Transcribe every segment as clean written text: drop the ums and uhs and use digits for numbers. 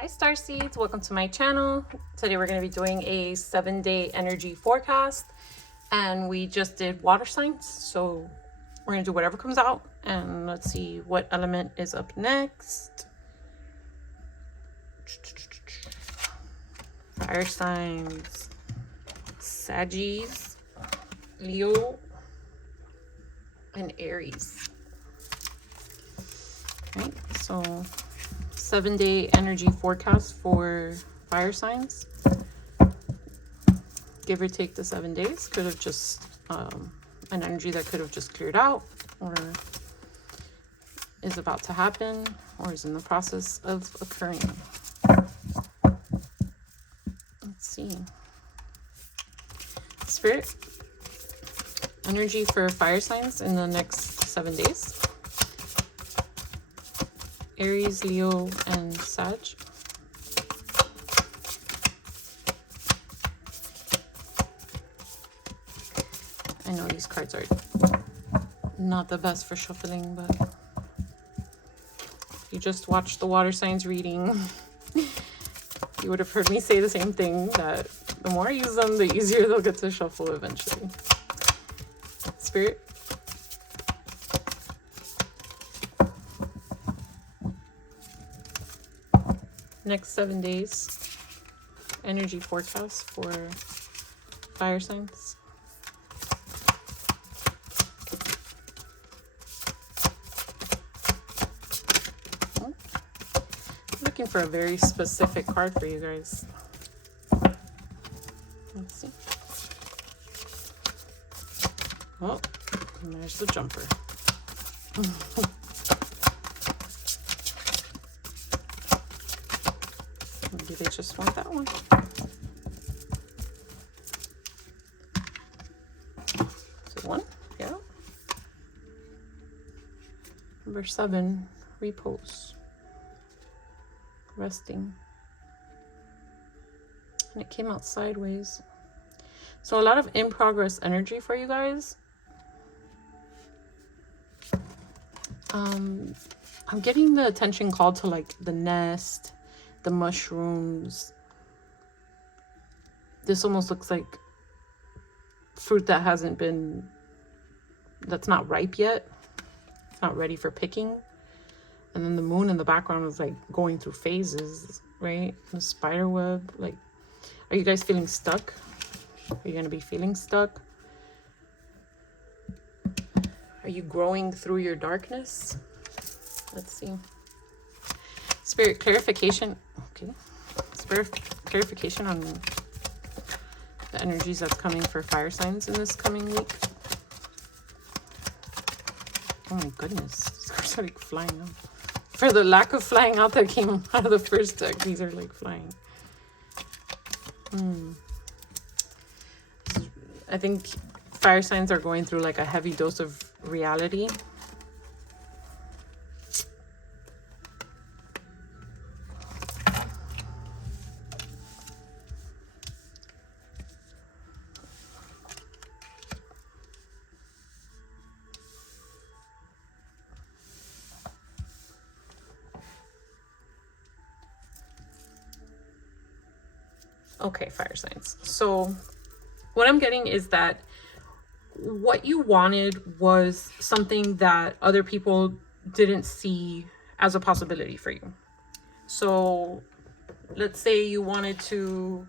Hi Star Seeds, welcome to my channel. Today we're going to be doing a 7-day energy forecast, and we just did water signs, so we're going to do whatever comes out, and let's see what element is up next. Fire signs: Sagittarius, Leo, and Aries. All right, so 7-day energy forecast for fire signs. Give or take the 7 days. Could have just an energy that could have just cleared out, or is about to happen, or is in the process of occurring. Let's see. Spirit, energy for fire signs in the next 7 days. Aries, Leo, and Sag. I know these cards are not the best for shuffling, but if you just watched the water signs reading, you would have heard me say the same thing, that the more I use them, the easier they'll get to shuffle eventually. Spirit. Next 7 days, energy forecast for fire signs. I'm looking for a very specific card for you guys. Let's see. Oh, and there's the jumper. Maybe they just want that one. So 1, yeah. Number 7, repose, resting. And it came out sideways. So a lot of in progress energy for you guys. I'm getting the attention called to like the nest, the mushrooms. This almost looks like fruit that hasn't been, that's not ripe yet. It's not ready for picking. And then the moon in the background is like going through phases, right? The spider web. Like, are you guys feeling stuck? Are you going to be feeling stuck? Are you growing through your darkness? Let's see. Spirit clarification. Okay. Spirit clarification on the energies that's coming for fire signs in this coming week. Oh my goodness. These cards are like flying out. For the lack of flying out that came out of the first deck, these are like flying. I think fire signs are going through like a heavy dose of reality. Okay, fire signs. So what I'm getting is that what you wanted was something that other people didn't see as a possibility for you. So let's say you wanted to,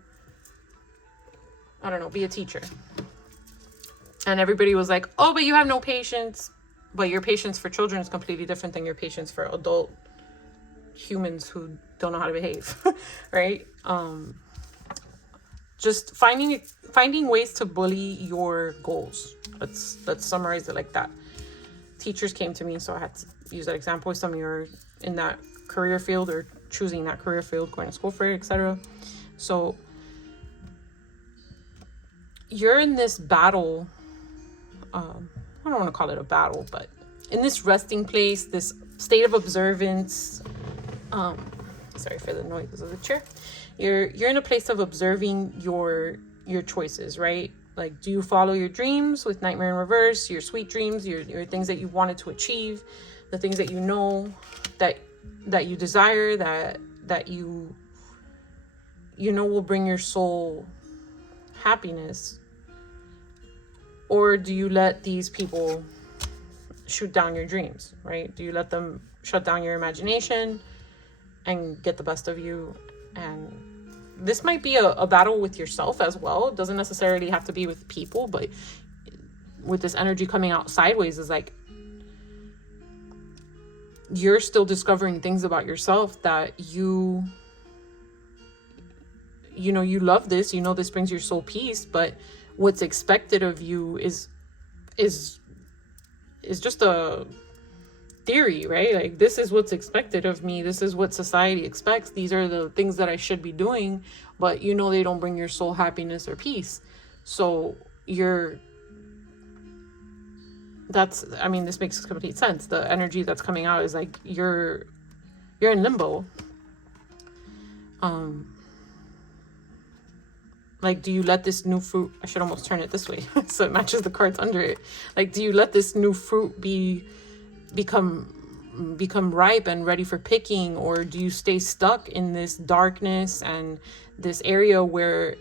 I don't know, be a teacher. And everybody was like, oh, but you have no patience. But your patience for children is completely different than your patience for adult humans who don't know how to behave, right? Just finding ways to bully your goals. Let's summarize it like that. Teachers came to me, so I had to use that example. Some of you are in that career field or choosing that career field, going to school for it, etc. So you're in this battle. I don't want to call it a battle, but in this resting place, this state of observance. Sorry for the noise of the chair. You're in a place of observing your choices, right? Like, do you follow your dreams with Nightmare in Reverse, your sweet dreams, your things that you wanted to achieve, the things that you know that you desire, that you will bring your soul happiness? Or do you let these people shoot down your dreams, right? Do you let them shut down your imagination and get the best of you? And this might be a battle with yourself as well. It doesn't necessarily have to be with people, but with this energy coming out sideways is like you're still discovering things about yourself that you love this, this brings your soul peace, but what's expected of you is just a theory, right? Like, this is what's expected of me. This is what society expects. These are the things that I should be doing, but they don't bring your soul happiness or peace. So this makes complete sense. The energy that's coming out is like you're in limbo. Like, do you let this new fruit, I should almost turn it this way so it matches the cards under it. Like, do you let this new fruit become ripe and ready for picking, or do you stay stuck in this darkness and this area where,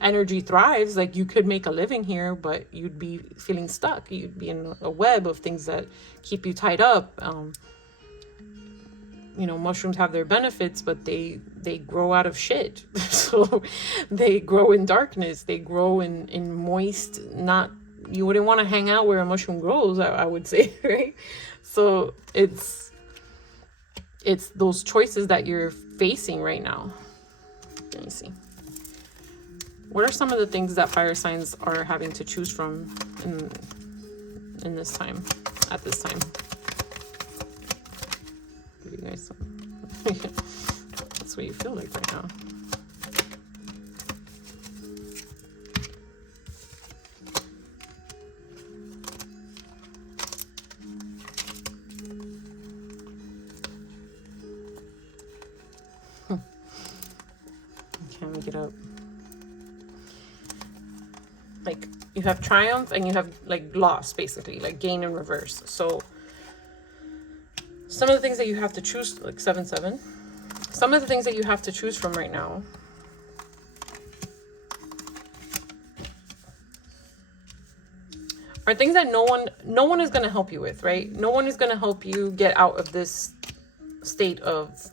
energy thrives? Like, you could make a living here, but you'd be feeling stuck. You'd be in a web of things that keep you tied up. Mushrooms have their benefits, but they grow out of shit. So they grow in darkness. They grow in moist, you wouldn't want to hang out where a mushroom grows, I would say, right? So it's those choices that you're facing right now. Let me see. What are some of the things that fire signs are having to choose from in this time, at this time? Give you guys some. That's what you feel like right now. Can't make it up. Like, you have triumph and you have like loss, basically, like gain in reverse. So some of the things that you have to choose, like 7-7, some of the things that you have to choose from right now are things that no one is going to help you with, right? No one is going to help you get out of this state of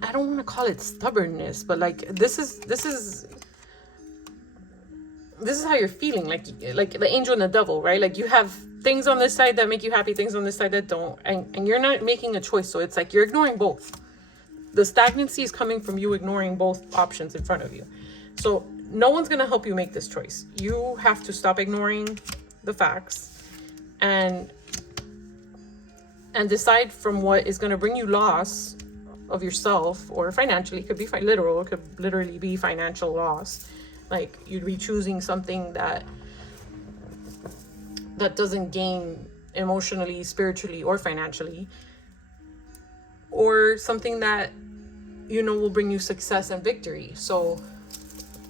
I don't want to call it stubbornness, but like this is how you're feeling, like the angel and the devil, right? Like, you have things on this side that make you happy, things on this side that don't, and you're not making a choice. So it's like you're ignoring both. The stagnancy is coming from you ignoring both options in front of you. So no one's going to help you make this choice. You have to stop ignoring the facts and decide from what is going to bring you loss of yourself, or financially. It could be literal, it could literally be financial loss. Like, you'd be choosing something that doesn't gain emotionally, spiritually, or financially, or something that will bring you success and victory. So,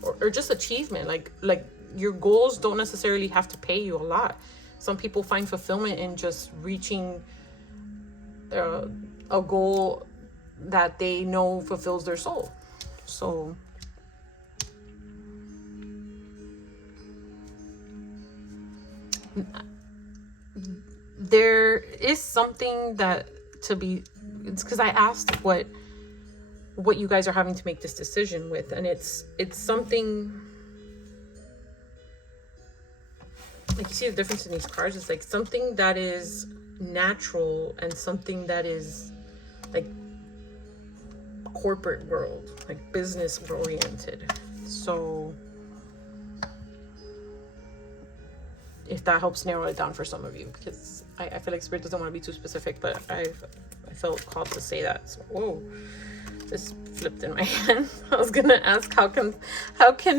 or just achievement. Like your goals don't necessarily have to pay you a lot. Some people find fulfillment in just reaching a goal that they know fulfills their soul. So there is something that it's because I asked what you guys are having to make this decision with, and it's something like, you see the difference in these cards. It's like something that is natural and something that is like corporate world, like business oriented. So if that helps narrow it down for some of you, because I feel like Spirit doesn't want to be too specific, but I felt called to say that. So, whoa, this flipped in my hand. I was gonna ask, how can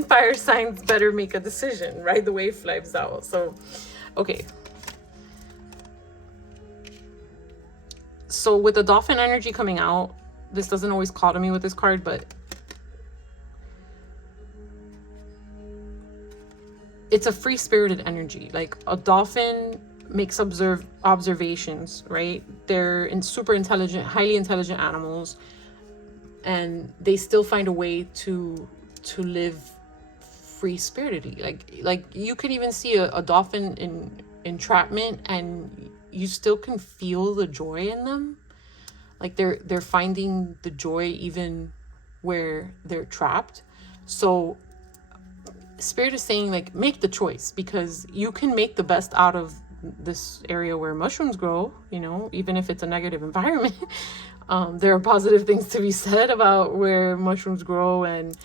fire signs better make a decision, right? The way it flips out. So, okay. So with the dolphin energy coming out, this doesn't always call to me with this card, but it's a free-spirited energy. Like, a dolphin makes observations, right? They're super intelligent, highly intelligent animals, and they still find a way to live free spiritedly. Like you could even see a dolphin in entrapment, and you still can feel the joy in them. Like they're finding the joy even where they're trapped. So Spirit is saying, like, make the choice, because you can make the best out of this area where mushrooms grow, you know, even if it's a negative environment. There are positive things to be said about where mushrooms grow, and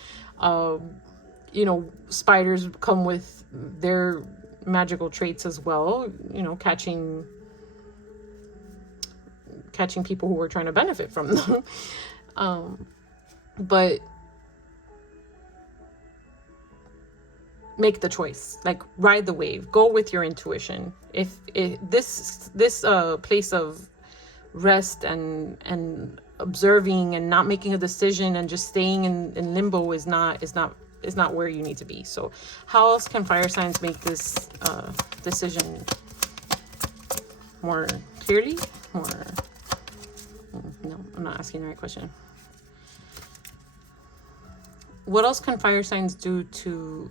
you know, spiders come with their magical traits as well, you know, catching people who are trying to benefit from them. But make the choice, like ride the wave, go with your intuition. If this place of rest and observing and not making a decision and just staying in limbo is not where you need to be. So how else can fire signs make this decision more clearly? No, I'm not asking the right question. What else can fire signs do to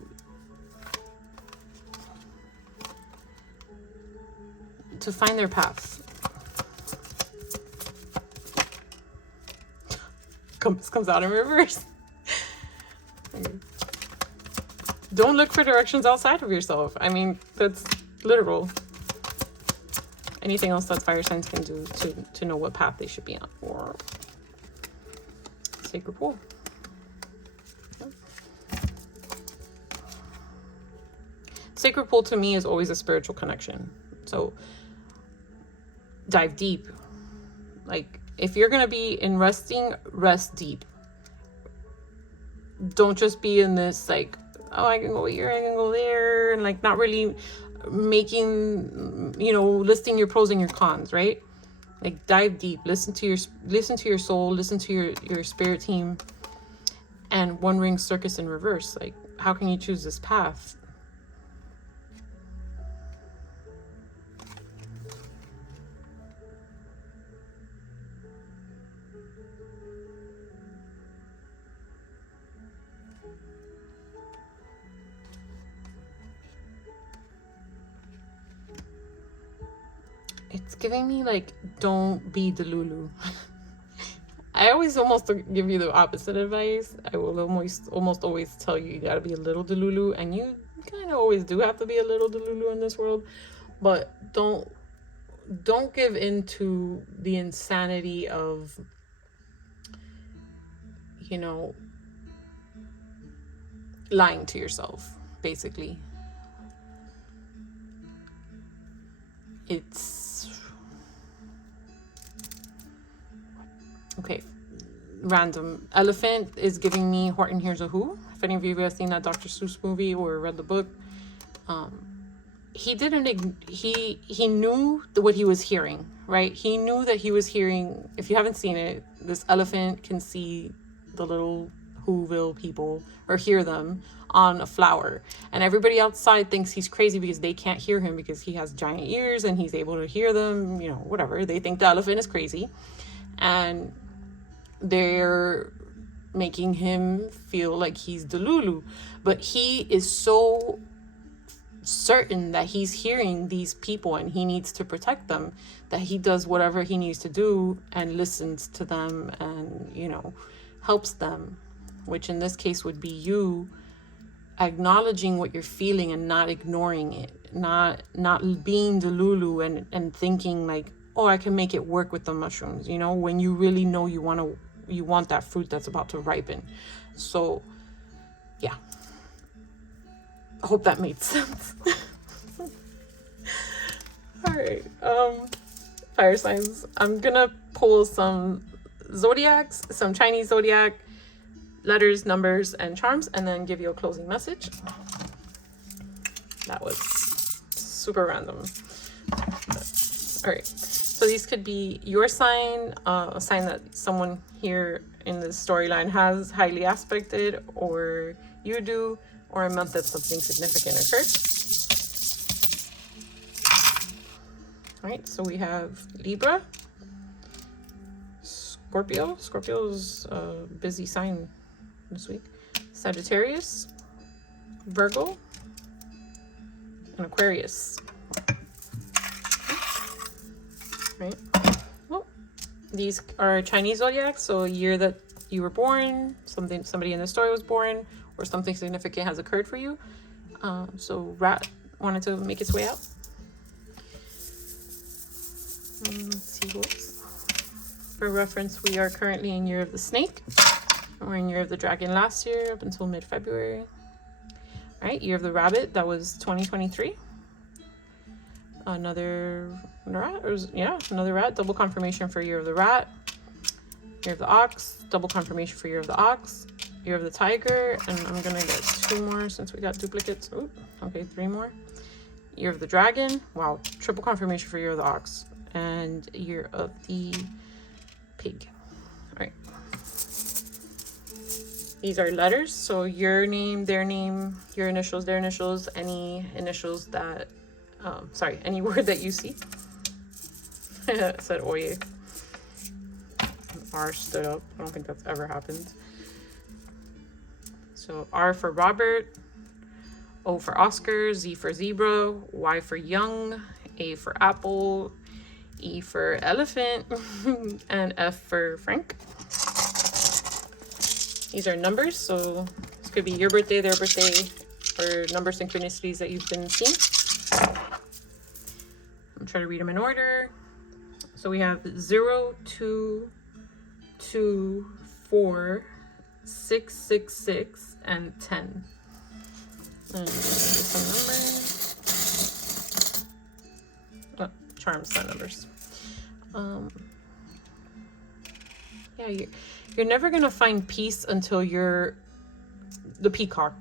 find their path? Compass comes out in reverse. Don't look for directions outside of yourself. I mean, that's literal. Anything else that fire signs can do to know what path they should be on? Or sacred pool. Sacred pool to me is always a spiritual connection. So dive deep. Like, if you're gonna be in resting, rest deep. Don't just be in this like, oh, I can go here, I can go there, and like not really making, you know, listing your pros and your cons, right? Like dive deep, listen to your soul, listen to your spirit team. And one ring circus in reverse. Like, how can you choose this path? It's giving me like, don't be Delulu. I always almost give you the opposite advice. I will almost always tell you, you gotta be a little Delulu, and you kind of always do have to be a little Delulu in this world. But don't give in to the insanity of, you know, lying to yourself, basically. It's okay. Random. Elephant is giving me Horton Hears a Who. If any of you have seen that Dr. Seuss movie or read the book, he knew what he was hearing, right? He knew that he was hearing. If you haven't seen it, this elephant can see the little Whoville people, or hear them on a flower, and everybody outside thinks he's crazy because they can't hear him because he has giant ears and he's able to hear them, you know, whatever. They think the elephant is crazy, and they're making him feel like he's Delulu. But he is so certain that he's hearing these people and he needs to protect them, that he does whatever he needs to do and listens to them and, you know, helps them, which in this case would be you acknowledging what you're feeling and not ignoring it, not being Delulu and thinking like, oh, I can make it work with the mushrooms, you know, when you really know you want that fruit that's about to ripen. So yeah, I hope that made sense. All right, fire signs. I'm gonna pull some zodiacs, some Chinese zodiac letters, numbers, and charms, and then give you a closing message. That was super random. All right, so these could be your sign, a sign that someone here in the storyline has highly aspected, or you do, or a month that something significant occurred. All right, so we have Libra, Scorpio. Scorpio's a busy sign this week. Sagittarius, Virgo, and Aquarius. Right. Well, these are Chinese zodiacs, so a year that you were born, somebody in the story was born, or something significant has occurred for you. So Rat wanted to make its way out. Let's see what's for reference. We are currently in Year of the Snake. We're in Year of the Dragon last year up until mid-February. All right, Year of the Rabbit, that was 2023. Another rat, another rat. Double confirmation for Year of the Rat. Year of the Ox, double confirmation for Year of the Ox. Year of the Tiger, and I'm gonna get 2 more since we got duplicates. Ooh, okay, 3 more. Year of the Dragon, wow, triple confirmation for Year of the Ox. And Year of the Pig. All right. These are letters, so your name, their name, your initials, their initials, any initials that, any word that you see. It said oye. R stood up. I don't think that's ever happened. So R for Robert, O for Oscar, Z for Zebra, Y for Young, A for Apple, E for Elephant, and F for Frank. These are numbers, so this could be your birthday, their birthday, or number synchronicities that you've been seeing. I'm trying to read them in order. So we have 0, 2, 2, 4, 6, 6, 6, and 10. And some numbers. Oh, charms, not numbers. Yeah, you're never gonna find peace until you're the peacock.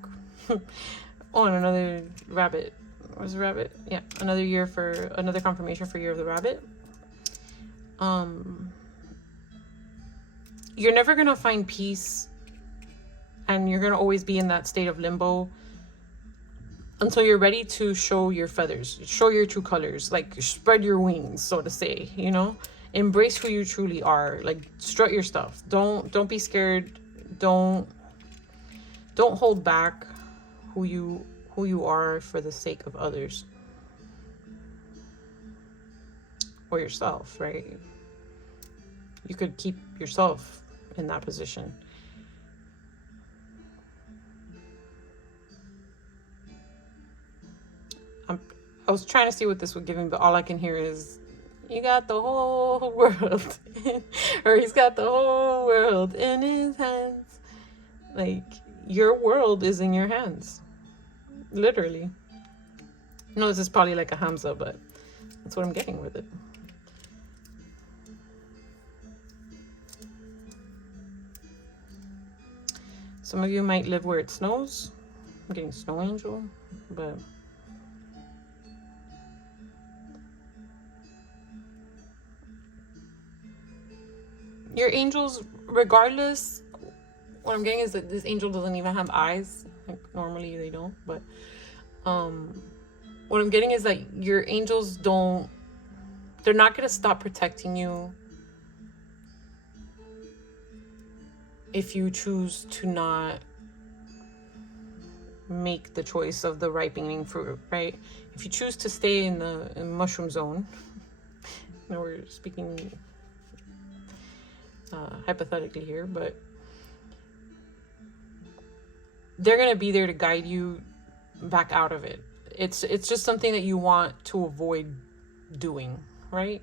Oh, and another rabbit. Was a rabbit? Yeah, another confirmation for Year of the Rabbit. You're never gonna find peace, and you're gonna always be in that state of limbo until you're ready to show your feathers, show your true colors, like spread your wings, so to say, you know? Embrace who you truly are. Like, strut your stuff. Don't be scared. Don't hold back who you are for the sake of others or yourself, right? You could keep yourself in that position. I was trying to see what this would give me, but all I can hear is, you got the whole world or he's got the whole world in his hands. Like, your world is in your hands, literally. No, this is probably like a Hamza, but that's what I'm getting with it. Some of you might live where it snows. I'm getting snow angel, but your angels, regardless, what I'm getting is that this angel doesn't even have eyes. Like, normally they don't, but what I'm getting is that your angels they're not going to stop protecting you if you choose to not make the choice of the ripening fruit, right? If you choose to stay in the mushroom zone, you know, we're speaking hypothetically here, but they're going to be there to guide you back out of it. It's just something that you want to avoid doing, right?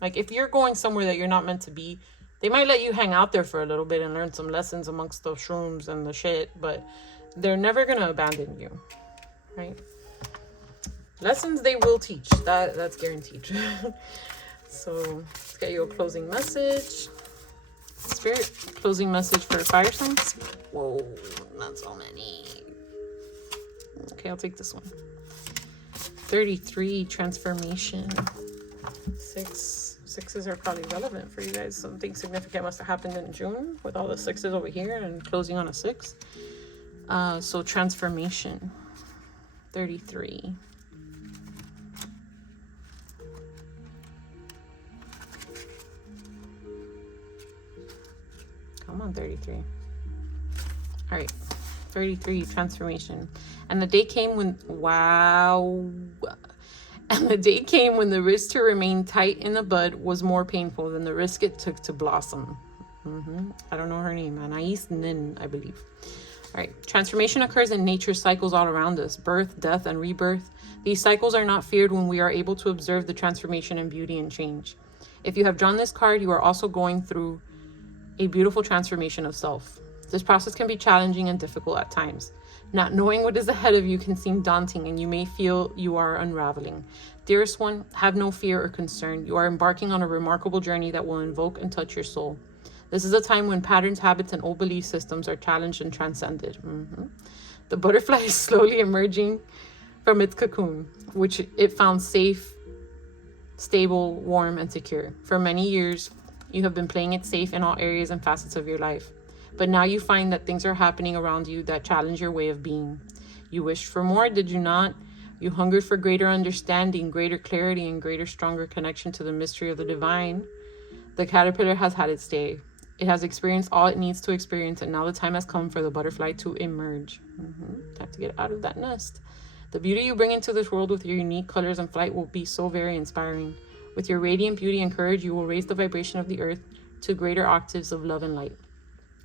Like, if you're going somewhere that you're not meant to be, they might let you hang out there for a little bit and learn some lessons amongst the shrooms and the shit, but they're never going to abandon you, right? Lessons they will teach. That's guaranteed. So let's get you a closing message. Spirit, closing message for fire signs. Whoa, not so many. Okay, I'll take this one. 33, transformation. 6s are probably relevant for you guys. Something significant must have happened in June with all the 6s over here and closing on a 6. So transformation. 33. Come on, 33. All right, 33, transformation. And the day came when, wow. And the day came when the risk to remain tight in the bud was more painful than the risk it took to blossom. I don't know her name, Anais Nin, I believe. All right, transformation occurs in nature's cycles all around us, birth, death, and rebirth. These cycles are not feared when we are able to observe the transformation and beauty and change. If you have drawn this card, you are also going through a beautiful transformation of self. This process can be challenging and difficult at times. Not knowing what is ahead of you can seem daunting, and you may feel you are unraveling. Dearest one, have no fear or concern. You are embarking on a remarkable journey that will invoke and touch your soul. This is a time when patterns, habits, and old belief systems are challenged and transcended. The butterfly is slowly emerging from its cocoon, which it found safe, stable, warm, and secure. For many years, you have been playing it safe in all areas and facets of your life. But now you find that things are happening around you that challenge your way of being. You wished for more, did you not? You hungered for greater understanding, greater clarity, and greater, stronger connection to the mystery of the divine. The caterpillar has had its day. It has experienced all it needs to experience, and now the time has come for the butterfly to emerge. Time to get out of that nest. The beauty you bring into this world with your unique colors and flight will be so very inspiring. With your radiant beauty and courage, you will raise the vibration of the earth to greater octaves of love and light.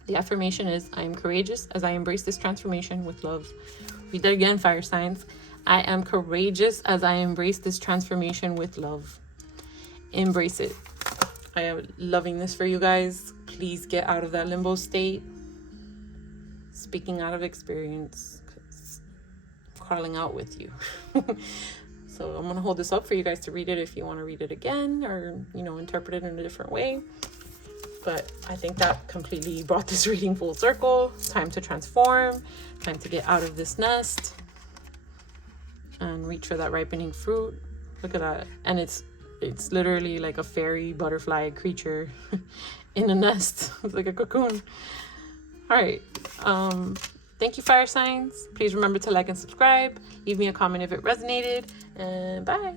The affirmation is, I am courageous as I embrace this transformation with love. Read that again, fire signs. I am courageous as I embrace this transformation with love. Embrace it. I am loving this for you guys. Please get out of that limbo state. Speaking out of experience, because I'm calling out with you. So I'm going to hold this up for you guys to read it if you want to read it again or, interpret it in a different way. But I think that completely brought this reading full circle. Time to transform. Time to get out of this nest and reach for that ripening fruit. Look at that. And it's literally like a fairy butterfly creature in a nest. It's like a cocoon. All right. Thank you, fire signs. Please remember to like and subscribe. Leave me a comment if it resonated. And bye.